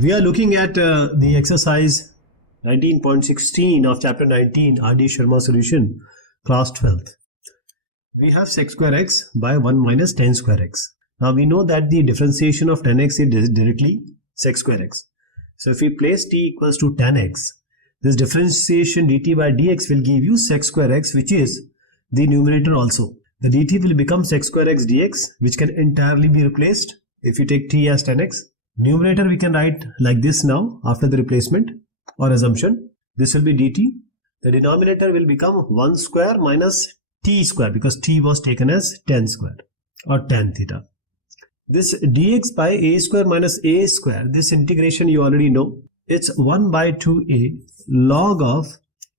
We are looking at the exercise 19.16 of chapter 19, r.d. Sharma solution, class 12th. We have sec square x by 1 minus tan square x. Now we know that the differentiation of tan x is directly sec square x. So if we place t equals to tan x, this differentiation dt by dx will give you sec square x, which is the numerator also. The dt will become sec square x dx, which can entirely be replaced if you take t as tan x. Numerator we can write like this now after the replacement or assumption. This will be dt. The denominator will become 1 square minus t square because t was taken as tan square or tan theta. This dx by a square minus a square, this integration you already know. It's 1 by 2a log of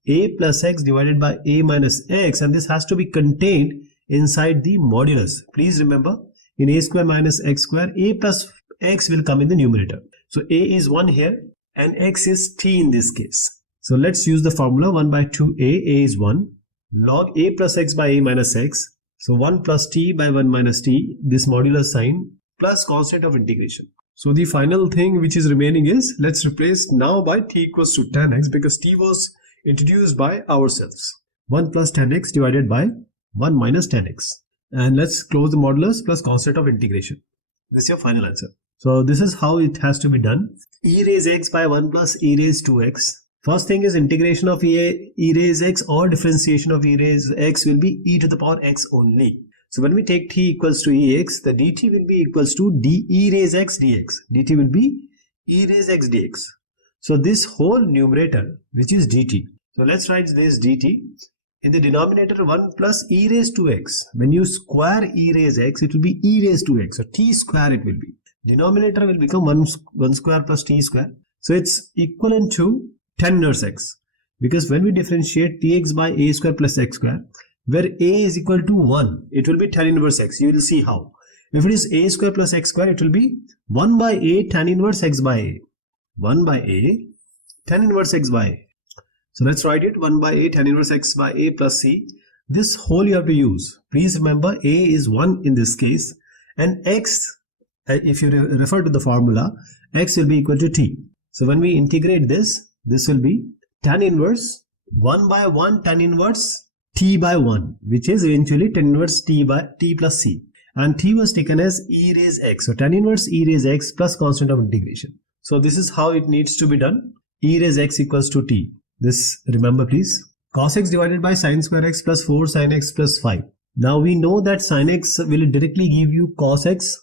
a plus x divided by a minus x, and this has to be contained inside the modulus. Please remember, in a square minus x square, a plus x will come in the numerator. So a is 1 here and x is t in this case. So let's use the formula 1 by 2a, a is 1, log a plus x by a minus x. So 1 plus t by 1 minus t, this modulus sign plus constant of integration. So the final thing which is remaining is, let's replace now by t equals to tan x because t was introduced by ourselves. 1 plus tan x divided by 1 minus tan x. And let's close the modulus plus constant of integration. This is your final answer. So this is how it has to be done. E raise x by 1 plus e raise 2x. First thing is integration of e raise x or differentiation of e raise x will be e to the power x only. So when we take t equals to ex, the dt will be equals to e raise x dx. dt will be e raise x dx. So this whole numerator, which is dt. So let's write this dt. In the denominator 1 plus e raise 2x. When you square e raise x, it will be e raise 2x. So t square it will be. Denominator will become 1 square plus t square. So it's equivalent to tan inverse x. Because when we differentiate tx by a square plus x square, where a is equal to 1, it will be tan inverse x. You will see how. If it is a square plus x square, it will be 1 by a tan inverse x by a. 1 by a tan inverse x by a. So let's write it 1 by a tan inverse x by a plus c. This whole you have to use. Please remember a is 1 in this case and x, if you refer to the formula, x will be equal to t. So when we integrate this, this will be tan inverse 1 by 1 tan inverse t by 1, which is eventually tan inverse t by t plus c. And t was taken as e raise x. So tan inverse e raise x plus constant of integration. So this is how it needs to be done. E raise x equals to t. This remember please. Cos x divided by sin square x plus 4 sin x plus 5. Now we know that sin x will directly give you cos x.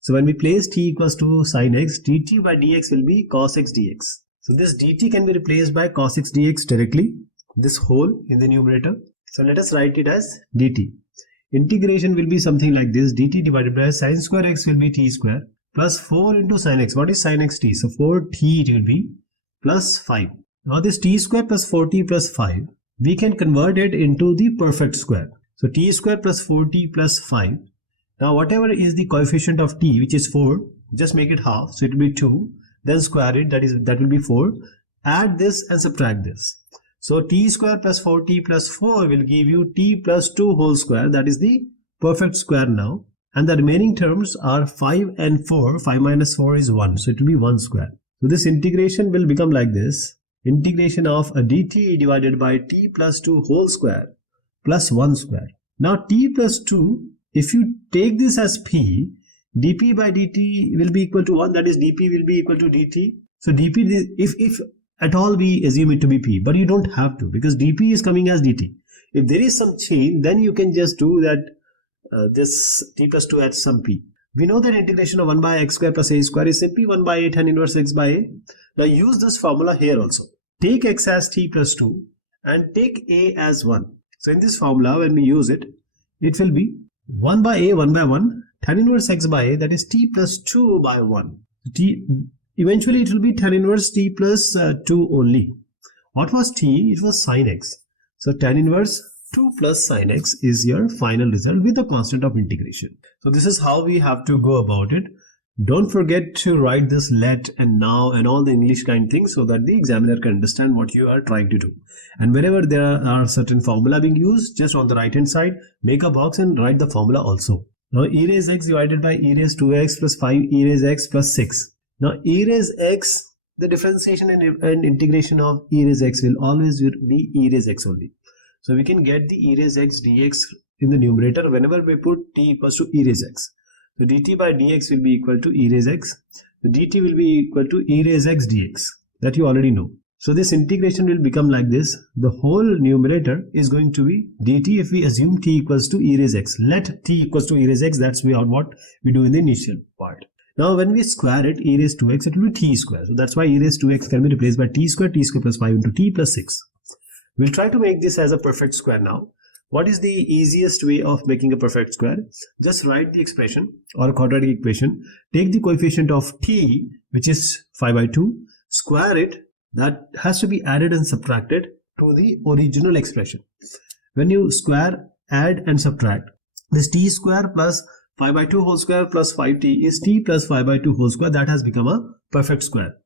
So when we place t equals to sin x, dt by dx will be cos x dx. So this dt can be replaced by cos x dx directly. This whole in the numerator. So let us write it as dt. Integration will be something like this. dt divided by sin square x will be t square plus 4 into sin x. What is sin x t? So 4t it will be plus 5. Now this t square plus 4t plus 5, we can convert it into the perfect square. So t square plus 4t plus 5. Now whatever is the coefficient of t, which is 4, just make it half. So it will be 2. Then square it, that will be 4. Add this and subtract this. So t square plus 4t plus 4 will give you t plus 2 whole square. That is the perfect square now. And the remaining terms are 5 and 4. 5 minus 4 is 1. So it will be 1 square. So this integration will become like this. Integration of a dt divided by t plus 2 whole square plus 1 square. Now t plus 2, if you take this as p, dp by dt will be equal to 1. That is dp will be equal to dt. So dp, if at all we assume it to be p, but you don't have to because dp is coming as dt. If there is some change, then you can just do that this t plus 2 at some p. We know that integration of 1 by x square plus a square is simply 1 by a tan inverse x by a. Now use this formula here also. Take x as t plus 2 and take a as 1. So in this formula, when we use it, it will be 1 by a 1 by 1 tan inverse x by a, that is t plus 2 by 1. Eventually it will be tan inverse t plus 2 only. What was t? It was sin x. So tan inverse 2 plus sin x is your final result with the constant of integration. So this is how we have to go about it. Don't forget to write this let and now and all the English kind things so that the examiner can understand what you are trying to do. And wherever there are certain formula being used, just on the right hand side, make a box and write the formula also. Now e raise x divided by e raise 2x plus 5 e raise x plus 6. Now e raised x, the differentiation and integration of e raised x will always be e raised x only. So we can get the e raised x dx in the numerator whenever we put t equals to e raised x. So dt by dx will be equal to e raised x. The dt will be equal to e raised x dx. That you already know. So this integration will become like this. The whole numerator is going to be dt if we assume t equals to e raised x. Let t equals to e raised x. That's what we do in the initial part. Now when we square it, e raised to x, it will be t square. So that's why e raised to x can be replaced by t square plus 5 into t plus 6. We'll try to make this as a perfect square now. What is the easiest way of making a perfect square? Just write the expression or a quadratic equation. Take the coefficient of t, which is 5 by 2, square it. That has to be added and subtracted to the original expression. When you square, add and subtract, this t square plus 5 by 2 whole square plus 5t is t plus 5 by 2 whole square. That has become a perfect square.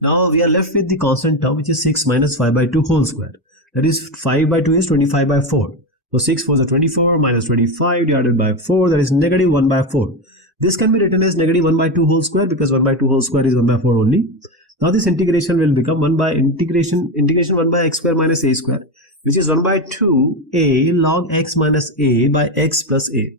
Now we are left with the constant term, which is 6 minus 5 by 2 whole square. That is 5 by 2 is 25 by 4. So 6 4 is 24 minus 25 divided by 4, that is negative 1 by 4. This can be written as negative 1 by 2 whole square because 1 by 2 whole square is 1 by 4 only. Now this integration will become 1 by integration 1 by x square minus a square, which is 1 by 2 a log x minus a by x plus a.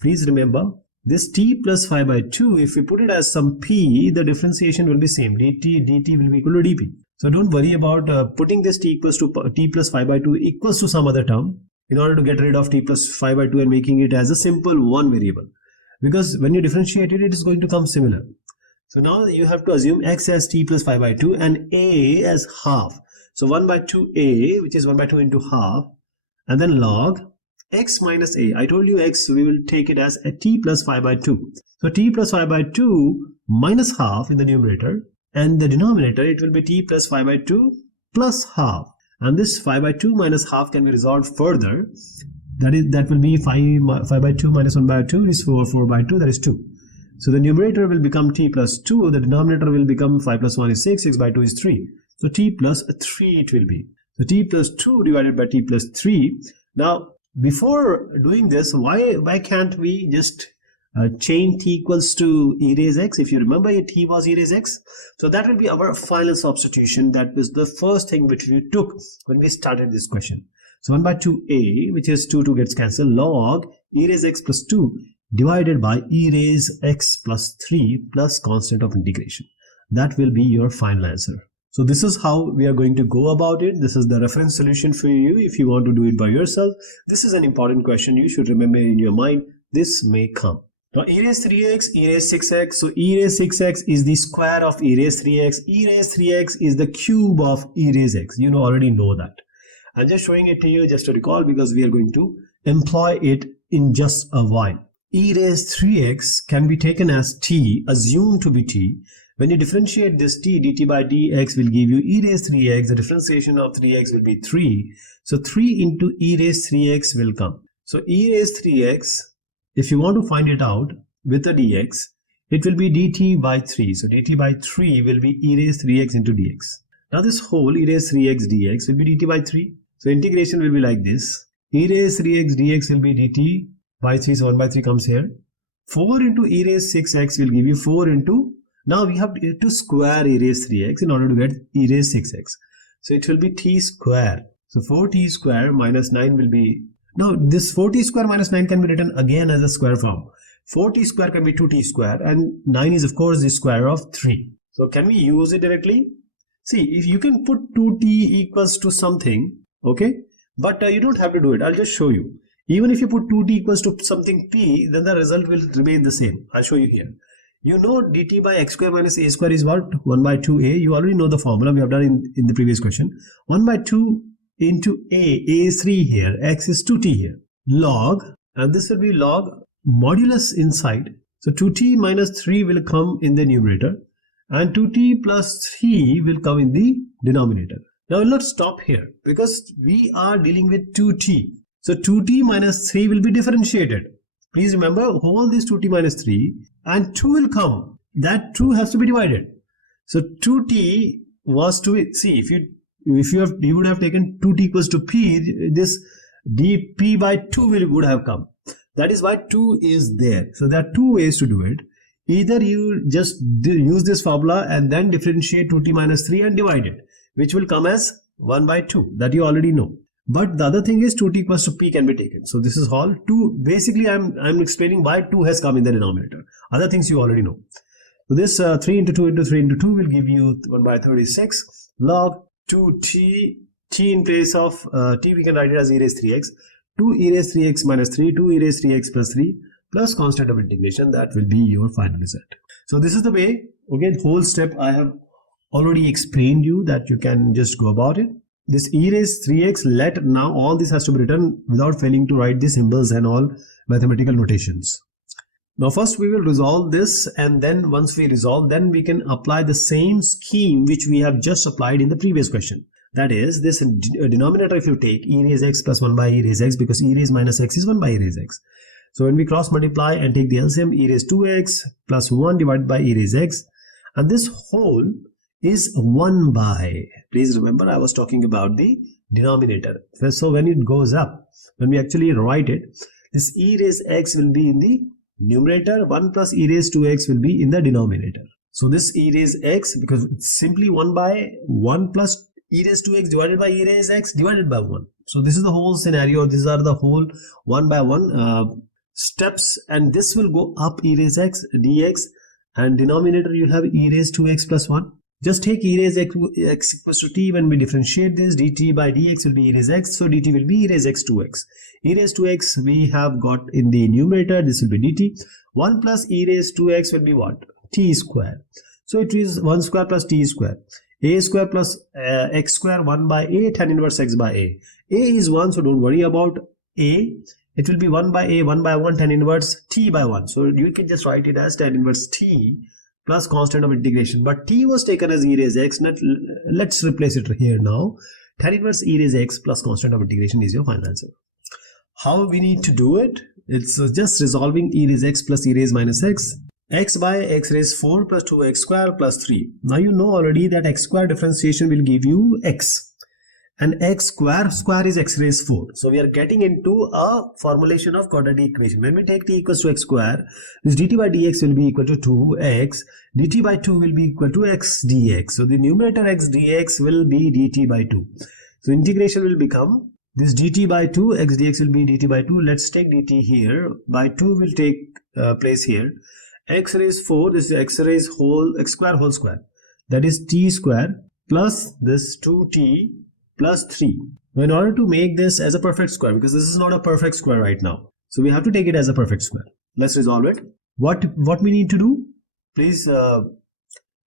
Please remember this t plus 5 by 2, if we put it as some p, the differentiation will be same. dt will be equal to dp. So don't worry about putting this t equals to t plus 5 by 2 equals to some other term in order to get rid of t plus 5 by 2 and making it as a simple one variable. Because when you differentiate it, it is going to come similar. So now you have to assume x as t plus 5 by 2 and a as half. So 1 by 2a, which is 1 by 2 into half, and then log x minus a. I told you x, we will take it as a t plus 5 by 2. So t plus 5 by 2 minus half in the numerator, and the denominator, it will be t plus 5 by 2 plus half. And this 5 by 2 minus half can be resolved further. That will be 5 by 2 minus 1 by 2 is 4 by 2, that is 2. So the numerator will become t plus 2, the denominator will become 5 plus 1 is 6, 6 by 2 is 3. So t plus 3 it will be. So t plus 2 divided by t plus 3. Now before doing this, why can't we just change t equals to e raised x? If you remember, t was e raised x. So that will be our final substitution. That was the first thing which we took when we started this question. So 1 by 2a, which is 2 gets cancelled, log e raised x plus 2 divided by e raised x plus 3 plus constant of integration. That will be your final answer. So this is how we are going to go about it. This is the reference solution for you if you want to do it by yourself. This is an important question. You should remember in your mind. This may come. Now e raised 3x, e raised 6x. So e raised 6x is the square of e raised 3x. E raised 3x is the cube of e raised x. You already know that. I'm just showing it to you just to recall because we are going to employ it in just a while. E raised 3x can be taken as t, assumed to be t. When you differentiate this t, dt by dx will give you e raised 3x. The differentiation of 3x will be 3. So 3 into e raised 3x will come. So e raised 3x, if you want to find it out with the dx, it will be dt by 3. So dt by 3 will be e raised 3x into dx. Now this whole e raised 3x dx will be dt by 3. So integration will be like this. E raised 3x dx will be dt by 3. So 1 by 3 comes here. 4 into e raised 6x will give you 4 into... Now we have to square e raised 3x in order to get e raised 6x. So it will be t square. So 4t square minus 9 will be... Now this 4t square minus 9 can be written again as a square form. 4t square can be 2t square and 9 is of course the square of 3. So can we use it directly? See, if you can put 2t equals to something, okay, but you don't have to do it. I'll just show you. Even if you put 2t equals to something p, then the result will remain the same. I'll show you here. You know dt by x square minus a square is what? 1 by 2a. You already know the formula. We have done in the previous question. 1 by 2 into a is 3 here. X is 2t here. Log, and this will be log modulus inside. So 2t minus 3 will come in the numerator. And 2t plus 3 will come in the denominator. Now we'll not stop here because we are dealing with 2t. So 2t minus 3 will be differentiated. Please remember, hold this 2t minus 3 and 2 will come. That 2 has to be divided. So 2t was to... See, if you would have taken 2t equals to p, this dp by 2 would have come. That is why 2 is there. So there are two ways to do it. Either you just use this formula and then differentiate 2t minus 3 and divide it, which will come as 1 by 2, that you already know. But the other thing is 2t equals to p can be taken. So this is all 2. Basically, I'm explaining why 2 has come in the denominator. Other things you already know. So this 3 into 2 into 3 into 2 will give you 1 by 36 log 2t. T in place of t, we can write it as e raised 3x. 2 e raised 3x minus 3, 2 e raised 3x plus 3 plus constant of integration. That will be your final result. So this is the way. Okay, the whole step I have already explained you that you can just go about it. This e raised 3x, let now all this has to be written without failing to write the symbols and all mathematical notations. Now first we will resolve this, and then once we resolve, then we can apply the same scheme which we have just applied in the previous question. That is, this denominator, if you take e raised x plus 1 by e raised x, because e raised minus x is 1 by e raised x. So when we cross multiply and take the LCM, e raised 2x plus 1 divided by e raised x, and this whole is 1 by, please remember I was talking about the denominator. So when it goes up, when we actually write it, this e raised x will be in the numerator, 1 plus e raised 2x will be in the denominator. So this e raised x, because it's simply 1 by 1 plus e raised 2x divided by e raised x divided by 1. So this is the whole scenario. These are the whole 1 by 1 steps, and this will go up e raised x dx, and denominator you have e raised 2x plus 1. Just take e raised x equals to t. When we differentiate this, dt by dx will be e raised x, so dt will be e raised x 2x. E raised 2x we have got in the numerator, this will be dt. 1 plus e raised 2x will be what? T square. So it is 1 square plus t square. A square plus x square, 1 by a, tan inverse x by a. A is 1, so don't worry about a. It will be 1 by a, 1 by 1, tan inverse t by 1. So you can just write it as tan inverse t plus constant of integration. But t was taken as e raised x. Let's replace it here now. Tan inverse e raised x plus constant of integration is your final answer. How we need to do it? It's just resolving e raised x plus e raised minus x. X by x raised 4 plus 2x square plus 3. Now you know already that x square differentiation will give you x. And x square is x raised 4. So we are getting into a formulation of quadratic equation. When we take t equals to x square, this dt by dx will be equal to 2x. dt by 2 will be equal to x dx. So the numerator x dx will be dt by 2. So integration will become this dt by 2, x dx will be dt by 2. Let's take dt here. By 2 will take place here. X raised 4, this is x raised x square whole square, that is t square plus this 2t plus 3. Now in order to make this as a perfect square, because this is not a perfect square right now, so we have to take it as a perfect square. Let's resolve it. What we need to do, please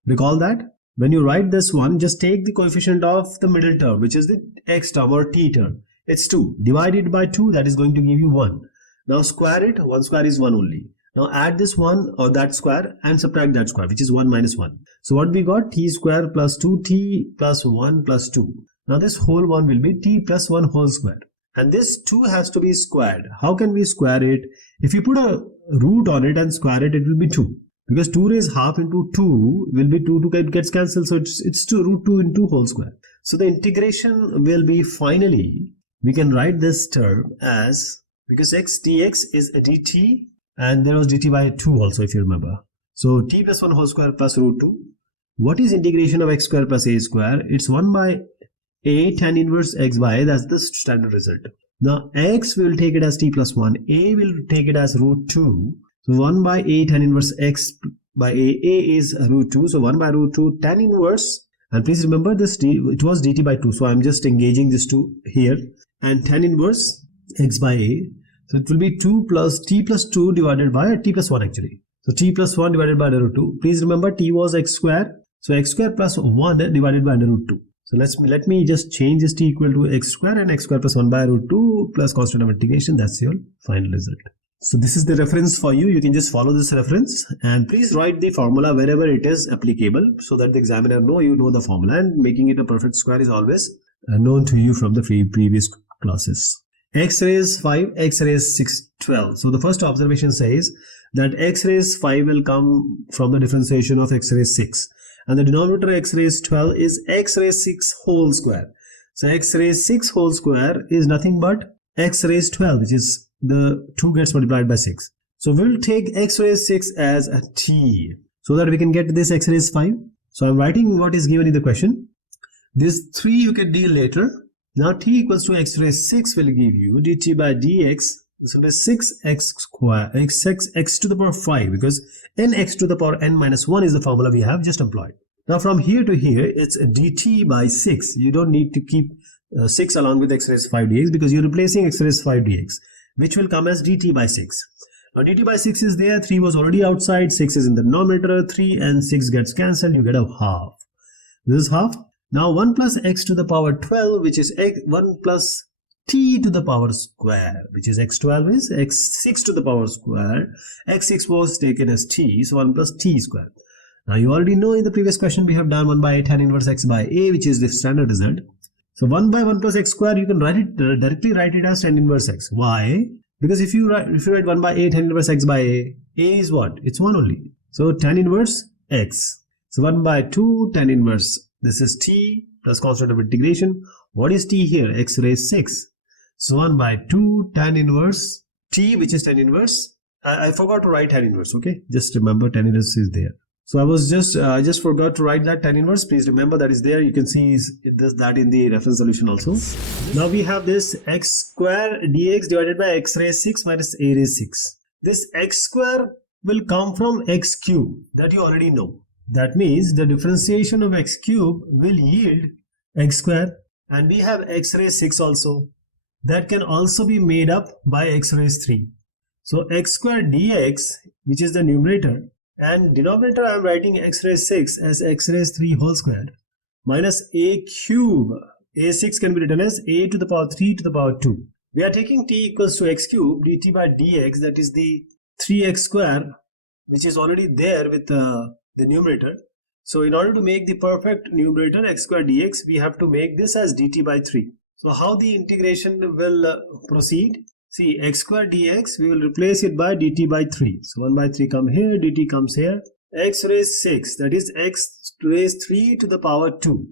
recall that when you write this one, just take the coefficient of the middle term, which is the x term or t term. It's 2 divided by 2, that is going to give you 1. Now square it. 1 square is 1 only. Now add this one or that square and subtract that square, which is 1 minus 1. So what we got? T square plus 2t plus 1 plus 2. Now this whole one will be t plus 1 whole square. And this 2 has to be squared. How can we square it? If you put a root on it and square it, it will be 2. Because 2 raised half into 2 will be 2 gets cancelled. So it's 2 root 2 into whole square. So the integration will be finally, we can write this term as, because x dx is a dt, and there was dt by 2 also, if you remember. So t plus 1 whole square plus root 2. What is integration of x square plus a square? It's 1 by a tan inverse x by a. That's the standard result. Now x will take it as t plus 1. A will take it as root 2. So 1 by a tan inverse x by a. A is root 2. So 1 by root 2 tan inverse. And please remember this, it was dt by 2. So I'm just engaging this 2 here. And tan inverse x by a. So it will be 2 plus t plus 2 divided by t plus 1 actually. So t plus 1 divided by under root 2. Please remember t was x square. So x square plus 1 divided by under root 2. So let me just change this t equal to x square and x square plus 1 by root 2 plus constant of integration. That's your final result. So this is the reference for you. You can just follow this reference and please write the formula wherever it is applicable so that the examiner you know the formula, and making it a perfect square is always known to you from the previous classes. X raised 5, x raised 6, 12. So the first observation says that x raised 5 will come from the differentiation of x raised 6. And the denominator x raised 12 is x raised 6 whole square. So x raised 6 whole square is nothing but x raised 12, which is the 2 gets multiplied by 6. So we'll take x raised 6 as a t so that we can get this x raised 5. So I'm writing what is given in the question. This 3 you can deal later. Now t equals to x raised 6 will give you dt by dx. This will be 6x square, x to the power 5, because nx to the power n minus 1 is the formula we have just employed. Now from here to here, it's dt by 6. You don't need to keep 6 along with x raised 5 dx, because you're replacing x raised 5 dx, which will come as dt by 6. Now dt by 6 is there, 3 was already outside, 6 is in the denominator, 3 and 6 gets cancelled, you get a half. This is half. Now 1 plus x to the power 12, which is 1 plus t to the power square, which is x12 is x6 to the power square. x6 was taken as t, so 1 plus t square. Now you already know in the previous question we have done 1 by tan inverse x by a, which is the standard result. So 1 by 1 plus x square, you can directly write it as tan inverse x. Why? Because if you write 1 by a tan inverse x by a is what? It's 1 only. So tan inverse x. So 1 by 2 tan inverse, this is t plus constant of integration. What is t here? X raised 6. So 1 by 2 tan inverse t, which is tan inverse. I forgot to write tan inverse, okay? Just remember tan inverse is there. So I just forgot to write that tan inverse. Please remember that is there. You can see that in the reference solution also. Now we have this x square dx divided by x raised 6 minus a raised 6. This x square will come from x cube, that you already know. That means the differentiation of x cube will yield x square, and we have x raised 6 also. That can also be made up by x raised 3. So x square dx, which is the numerator, and denominator I am writing x raised 6 as x raised 3 whole square, minus a cube. a6 can be written as a to the power 3 to the power 2. We are taking t equals to x cube dt by dx, that is the 3x square, which is already there with the numerator. So in order to make the perfect numerator x square dx, we have to make this as dt by 3. So how the integration will proceed? See, x square dx, we will replace it by dt by 3. So 1 by 3 come here, dt comes here. X raised 6, that is x raised 3 to the power 2.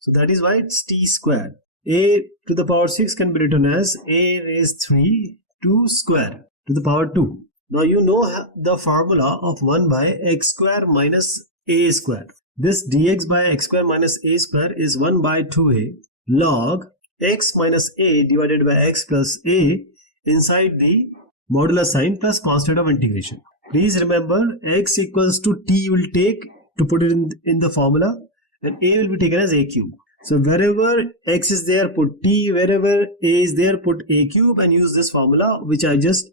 So that is why it's t square. A to the power 6 can be written as a raised 3 to square to the power 2. Now you know the formula of 1 by x square minus a square. This dx by x square minus a square is 1 by 2a log x minus a divided by x plus a inside the modular sign plus constant of integration. Please remember, x equals to t will take to put it in the formula, and a will be taken as a cube. So wherever x is there, put t, wherever a is there, put a cube, and use this formula which I just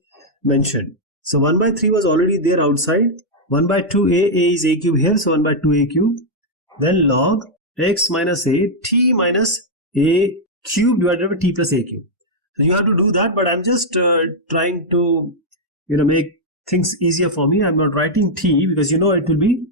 mentioned. So 1 by 3 was already there outside. 1 by 2a, a is a cube here, so 1 by 2a cube. Then log x minus a, t minus a cube divided by t plus a cube. So you have to do that, but I'm just trying to make things easier for me. I'm not writing t because it will be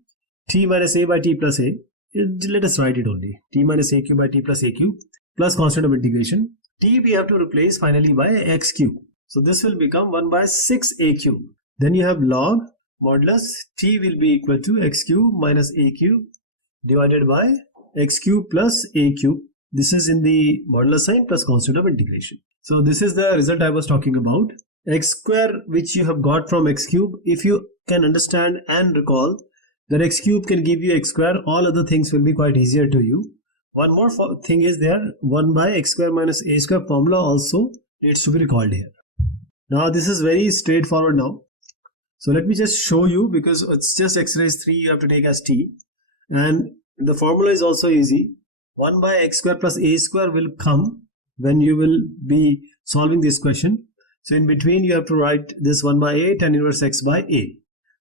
t minus a by t plus a. Let us write it only. T minus a cube by t plus a cube plus constant of integration. T we have to replace finally by x cube. So this will become 1 by 6a cube. Then you have log modulus t will be equal to x cube minus a cube divided by x cube plus a cube. This is in the modular sign plus constant of integration. So this is the result I was talking about. X square, which you have got from x cube. If you can understand and recall that x cube can give you x square, all other things will be quite easier to you. One more thing is there, 1 by x square minus a square formula also needs to be recalled here. Now this is very straightforward now. So let me just show you, because it's just x raised 3 you have to take as t, and the formula is also easy. 1 by x square plus a square will come when you will be solving this question. So in between you have to write this 1 by a tan inverse x by a.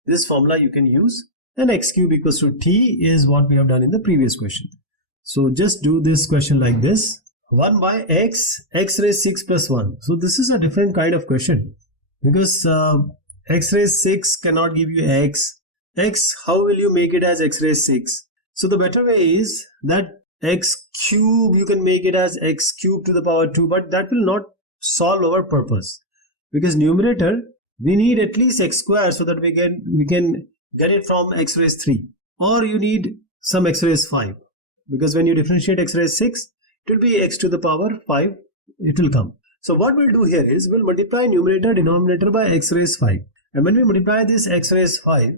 This formula you can use, and x cube equals to t is what we have done in the previous question. So just do this question like this. 1 by x raised 6 plus 1. So this is a different kind of question, because x raised 6 cannot give you x. How will you make it as x raised 6? So the better way is that x cube, you can make it as x cube to the power 2, but that will not solve our purpose, because numerator we need at least x square so that we can get it from x raised 3, or you need some x raised 5, because when you differentiate x raised 6, it will be x to the power 5, it will come. So what we'll do here is we'll multiply numerator denominator by x raised 5, And when we multiply this x raised 5,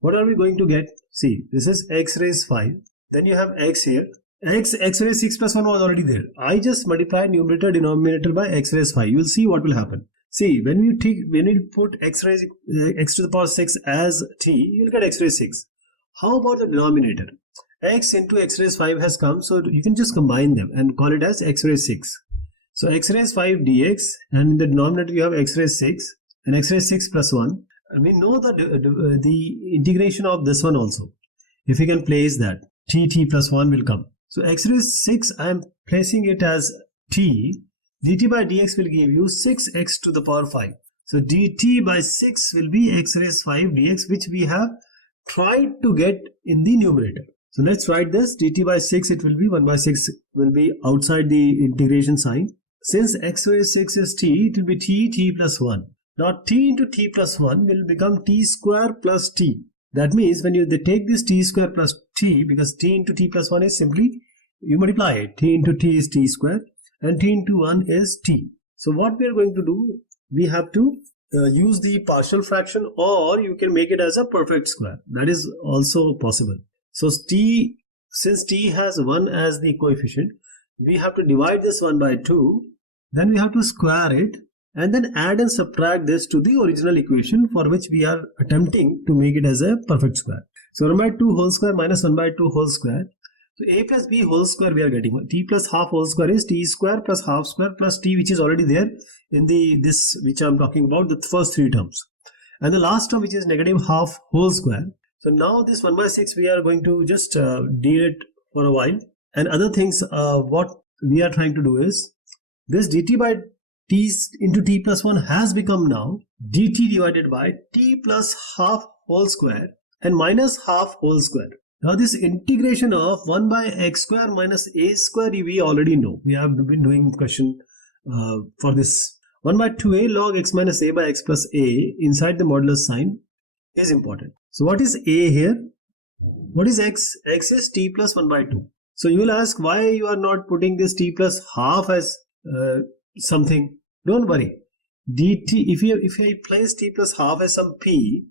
what are we going to get? See, this is x raised 5. Then you have x here. X raised 6 plus 1 was already there. I just multiplied numerator denominator by x raised 5. You will see what will happen. See, when you put x to the power 6 as t, you will get x raised 6. How about the denominator? X into x raised 5 has come, so you can just combine them and call it as x raised 6. So x raised 5 dx, and in the denominator you have x raised 6 and x raised 6 plus 1. And we know that the integration of this one also. If we can place that, t plus 1 will come. So x raised 6, I am placing it as t. dt by dx will give you 6x to the power 5. So dt by 6 will be x raised 5 dx, which we have tried to get in the numerator. So let's write this. dt by 6, it will be 1 by 6 will be outside the integration sign. Since x raised 6 is t, it will be t plus 1. Now t into t plus 1 will become t square plus t. That means when they take this t square plus t, because t into t plus 1 is simply, you multiply it. T into t is t square and t into 1 is t. So what we are going to do, we have to use the partial fraction, or you can make it as a perfect square. That is also possible. So since t has 1 as the coefficient, we have to divide this 1 by 2. Then we have to square it and then add and subtract this to the original equation, for which we are attempting to make it as a perfect square. So 1 by 2 whole square minus 1 by 2 whole square. So a plus b whole square we are getting. T plus half whole square is t square plus half square plus t, which is already there in this which I am talking about, the first 3 terms. And the last term, which is negative half whole square. So now this 1 by 6 we are going to just deal it for a while. And other things, what we are trying to do is, this dt by t into t plus 1 has become now dt divided by t plus half whole square and minus half whole square. Now this integration of 1 by x square minus a square we already know. We have been doing question for this. 1 by 2a log x minus a by x plus a inside the modulus sign is important. So what is a here? What is x? X is t plus 1 by 2. So you will ask why you are not putting this t plus half as something. Don't worry. Dt, if I place t plus half as some p,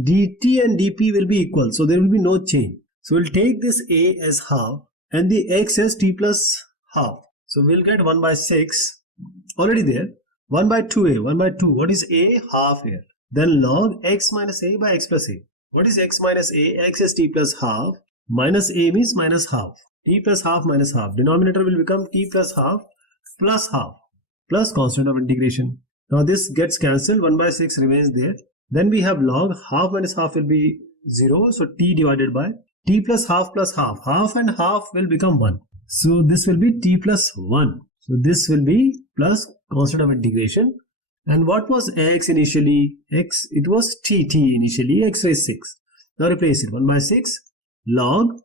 dt and dp will be equal. So there will be no change. So we'll take this a as half and the x as t plus half. So we'll get 1 by 6 already there. 1 by 2a, 1 by 2. What is a? Half here. Then log x minus a by x plus a. What is x minus a? X is t plus half. Minus a means minus half. T plus half minus half. Denominator will become t plus half plus constant of integration. Now this gets cancelled. 1 by 6 remains there. Then we have log half minus half will be 0. So t divided by t plus half. Half and half will become 1. So this will be t plus 1. So this will be plus constant of integration. And what was x initially? X, it was t initially, x raised 6. Now replace it. 1 by 6 log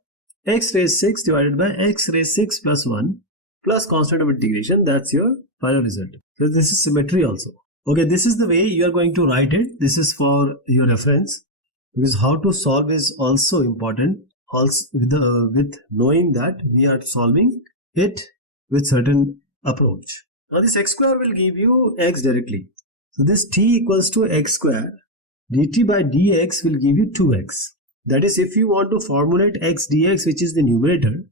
x raised 6 divided by x raised 6 plus 1 plus constant of integration. That's your final result. So this is symmetry also. Okay, this is the way you are going to write it. This is for your reference, because how to solve is also important. Also with knowing that we are solving it with certain approach. Now this x square will give you x directly. So this t equals to x square. dt by dx will give you 2x. That is, if you want to formulate x dx, which is the numerator,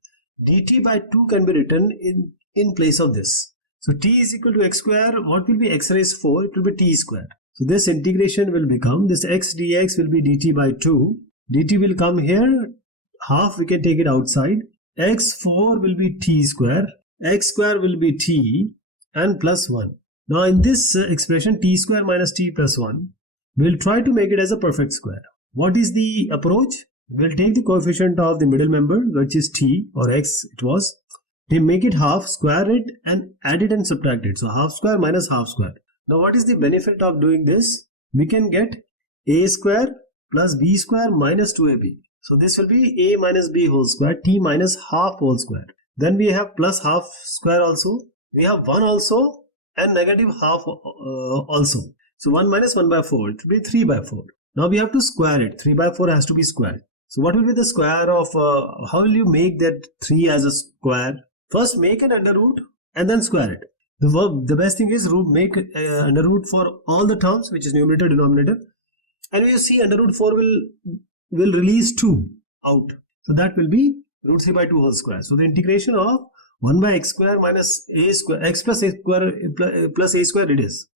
dt by 2 can be written in place of this. So t is equal to x square. What will be x raised 4? It will be t square. So this integration will become, this x dx will be dt by 2. dt will come here. Half we can take it outside. x4 will be t square. X square will be t and plus 1. Now in this expression, t square minus t plus 1, we'll try to make it as a perfect square. What is the approach? We'll take the coefficient of the middle member, which is t or x it was. They make it half, square it and add it and subtract it. So half square minus half square. Now what is the benefit of doing this? We can get a square plus b square minus 2ab. So this will be a minus b whole square, t minus half whole square. Then we have plus half square also. We have 1 also and negative half also. So 1 minus 1 by 4, it will be 3 by 4. Now we have to square it. 3 by 4 has to be squared. So what will be the square of, how will you make that 3 as a square? First make an under root and then square it. The best thing is make under root for all the terms, which is numerator, denominator. And you see under root 4 will release 2 out. So that will be root 3 by 2 whole square. So the integration of 1 by x square minus a square, x plus a square plus a square it is.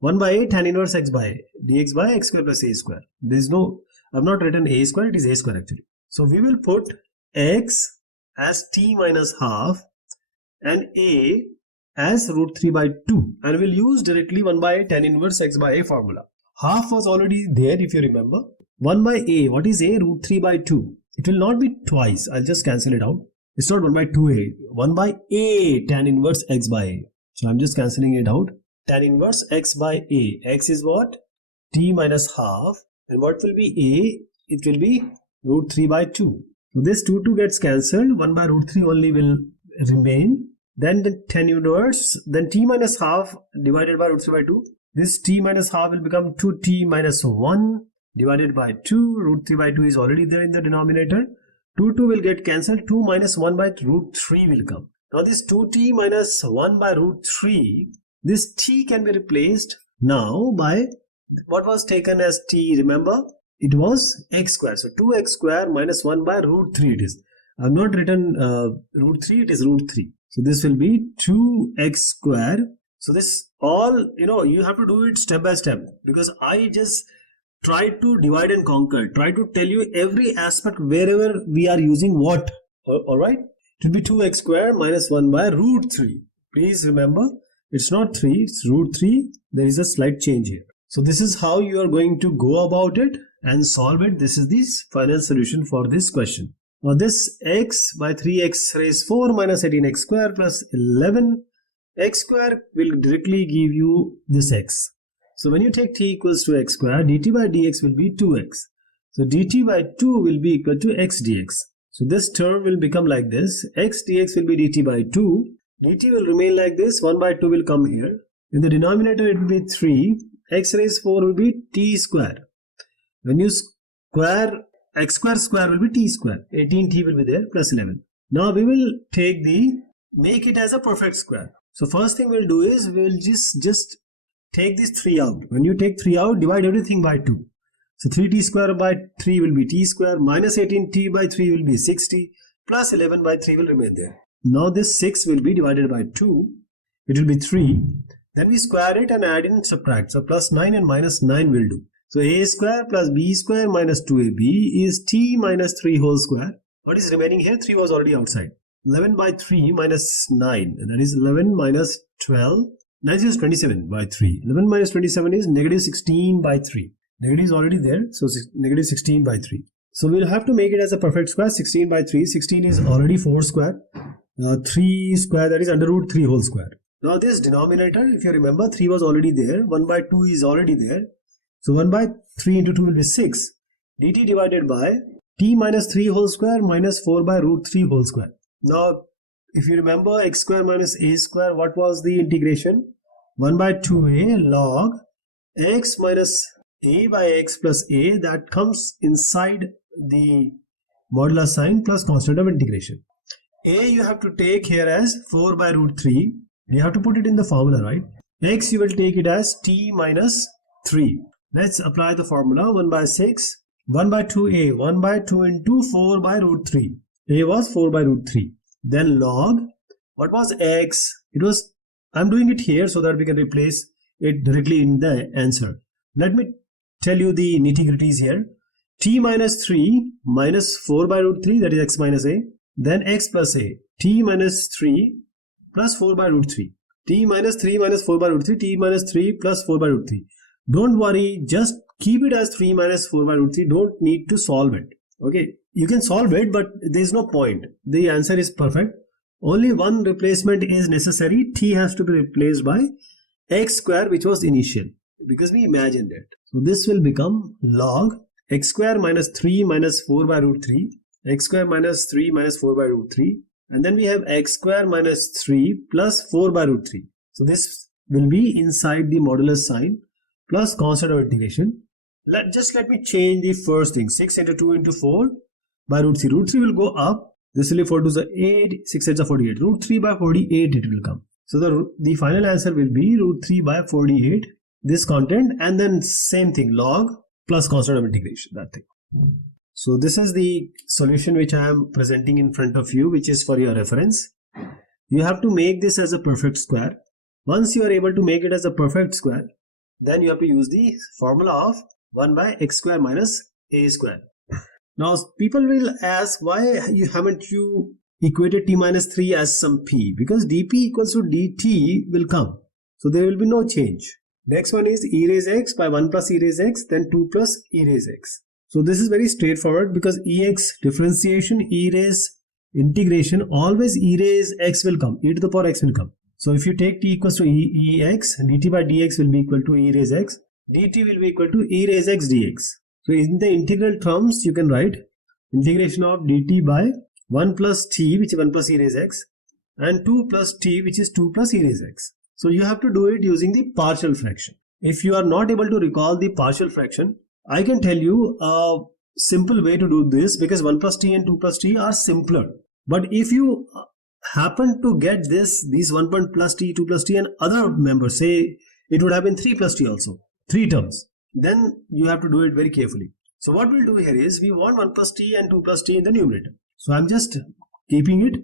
1 by a tan inverse x by a, dx by x square plus a square. There is no, I have not written a square, it is a square actually. So we will put x as t minus half and a as root 3 by 2, and we'll use directly 1 by a tan inverse x by a formula. Half was already there if you remember. 1 by a, what is a? Root 3 by 2. It will not be twice, I'll just cancel it out. It's not 1 by 2a, 1 by a tan inverse x by a. So I'm just cancelling it out. Tan inverse x by a. X is what? T minus half. And what will be a? It will be root 3 by 2. So this 2 gets cancelled. 1 by root 3 only will remain. Then the tan inverse, then t minus half divided by root 3 by 2. This t minus half will become 2t minus 1 divided by 2. Root 3 by 2 is already there in the denominator. 2 will get cancelled. 2 minus 1 by root 3 will come. Now this 2t minus 1 by root 3, this t can be replaced now by what was taken as t, remember? It was x square. So 2x square minus 1 by root 3 it is. I have not written root 3, it is root 3. So this will be 2x square. So this all, you have to do it step by step, because I just try to divide and conquer, try to tell you every aspect wherever we are using what. Alright, it will be 2x square minus 1 by root 3. Please remember, it's not 3, it's root 3. There is a slight change here. So this is how you are going to go about it and solve it. This is the final solution for this question. Now this x by 3x raised 4 minus 18x square plus 11 x square will directly give you this x. So when you take t equals to x square, dt by dx will be 2x. So dt by 2 will be equal to x dx. So this term will become like this. X dx will be dt by 2. Dt will remain like this. 1 by 2 will come here. In the denominator it will be 3. X raised 4 will be t square. When you square, x square square will be t square. 18t will be there plus 11. Now we will make it as a perfect square. So first thing we'll do is we'll just take this 3 out. When you take 3 out, divide everything by 2. So 3t square by 3 will be t square, minus 18t by 3 will be 6t, plus 11 by 3 will remain there. Now this 6 will be divided by 2. It will be 3. Then we square it and add in and subtract. So plus 9 and minus 9 will do. So a square plus b square minus 2ab is t minus 3 whole square. What is remaining here? 3 was already outside. 11 by 3 minus 9, and that is 11 minus 12. 9 is 27 by 3. 11 minus 27 is negative 16 by 3. Negative is already there, so negative 16 by 3. So we'll have to make it as a perfect square. 16 by 3. 16 is already 4 square. 3 square, that is under root 3 whole square. Now this denominator, if you remember, 3 was already there. 1 by 2 is already there. So 1 by 3 into 2 will be 6. dt divided by t minus 3 whole square minus 4 by root 3 whole square. Now, if you remember x square minus a square, what was the integration? 1 by 2a log x minus a by x plus a, that comes inside the modular sign plus constant of integration. A you have to take here as 4 by root 3. You have to put it in the formula, right? X you will take it as t minus 3. Let's apply the formula. 1 by 6. 1 by 2a. 1 by 2 into 4 by root 3. A was 4 by root 3. Then log, what was x? It was, I'm doing it here so that we can replace it directly in the answer. Let me tell you the nitty-gritties here. T minus 3 minus 4 by root 3, that is x minus a. Then x plus a. T minus 3 plus 4 by root 3. T minus 3 minus 4 by root 3. T minus 3 plus 4 by root 3. Don't worry, just keep it as 3 minus 4 by root 3. Don't need to solve it. Okay, you can solve it, but there is no point. The answer is perfect. Only one replacement is necessary. T has to be replaced by x square, which was initial, because we imagined it. So this will become log x square minus 3 minus 4 by root 3, x square minus 3 minus 4 by root 3, and then we have x square minus 3 plus 4 by root 3. So this will be inside the modular sign plus constant of integration. Let me change the first thing. 6 into 2 into 4 by root 3. Root 3 will go up. This will be 4 to the 8, 6 8 is 48. Root 3 by 48 it will come. So the final answer will be root 3 by 48. This content, and then same thing, log plus constant of integration, that thing. So this is the solution which I am presenting in front of you, which is for your reference. You have to make this as a perfect square. Once you are able to make it as a perfect square, then you have to use the formula of 1 by x square minus a square. Now people will ask, why haven't you equated t minus 3 as some p? Because dp equals to dt will come. So there will be no change. Next one is e raise x by 1 plus e raise x, then 2 plus e raise x. So this is very straightforward, because ex differentiation, e raise integration, always e raise x will come, e to the power x will come. So if you take t equals to ex, dt by dx will be equal to e raise x, dt will be equal to e raise x dx. So in the integral terms, you can write integration of dt by 1 plus t, which is 1 plus e raise x, and 2 plus t, which is 2 plus e raise x. So you have to do it using the partial fraction. If you are not able to recall the partial fraction, I can tell you a simple way to do this, because 1 plus t and 2 plus t are simpler. But if you happen to get these 1 plus t, 2 plus t and other members, say it would have been 3 plus t also, 3 terms, then you have to do it very carefully. So what we'll do here is, we want 1 plus t and 2 plus t in the numerator. So I'm just keeping it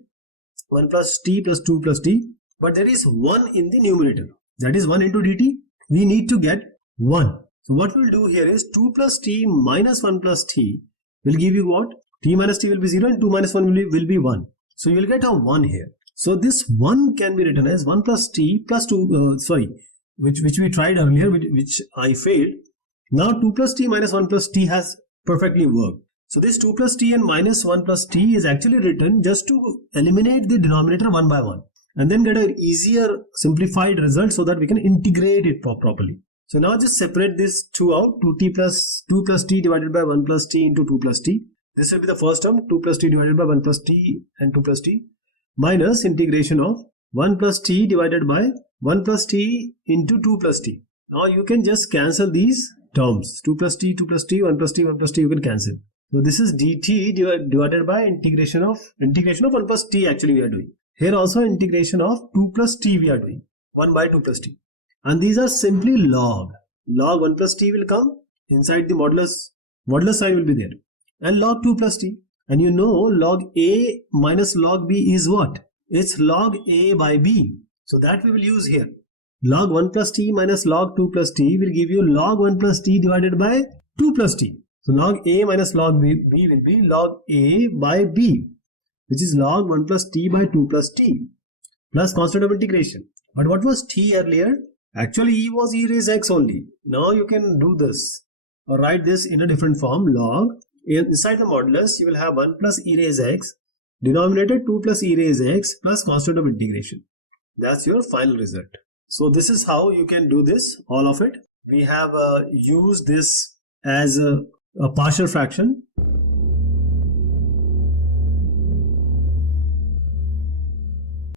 1 plus t plus 2 plus t, but there is 1 in the numerator. That is 1 into dt. We need to get 1. So what we'll do here is 2 plus t minus 1 plus t will give you what? T minus t will be 0 and 2 minus 1 will be 1. So you will get a 1 here. So this 1 can be written as 1 plus t plus 2, which we tried earlier, which I failed. Now 2 plus t minus 1 plus t has perfectly worked. So this 2 plus t and minus 1 plus t is actually written just to eliminate the denominator 1 by 1. And then get an easier simplified result, so that we can integrate it properly. So now just separate this 2 out, 2 plus t divided by 1 plus t into 2 plus t. This will be the first term, 2 plus t divided by 1 plus t and 2 plus t, minus integration of 1 plus t divided by 1 plus t into 2 plus t. Now you can just cancel these terms, 2 plus t, 2 plus t, 1 plus t, 1 plus t, you can cancel. So this is dt divided by integration of 1 plus t actually we are doing. Here also integration of 2 plus t we are doing, 1 by 2 plus t. And these are simply log. Log 1 plus t will come, inside the modulus sign will be there. And log 2 plus t. And you know log a minus log b is what? It's log a by b. So that we will use here. Log 1 plus t minus log 2 plus t will give you log 1 plus t divided by 2 plus t. So log a minus log b will be log a by b, which is log 1 plus t by 2 plus t, plus constant of integration. But what was t earlier? Actually e was e raise x only. Now you can do this, or write this in a different form. Log, inside the modulus you will have 1 plus e raise x, denominator 2 plus e raise x, plus constant of integration. That's your final result. So this is how you can do this, all of it. We have used this as a partial fraction.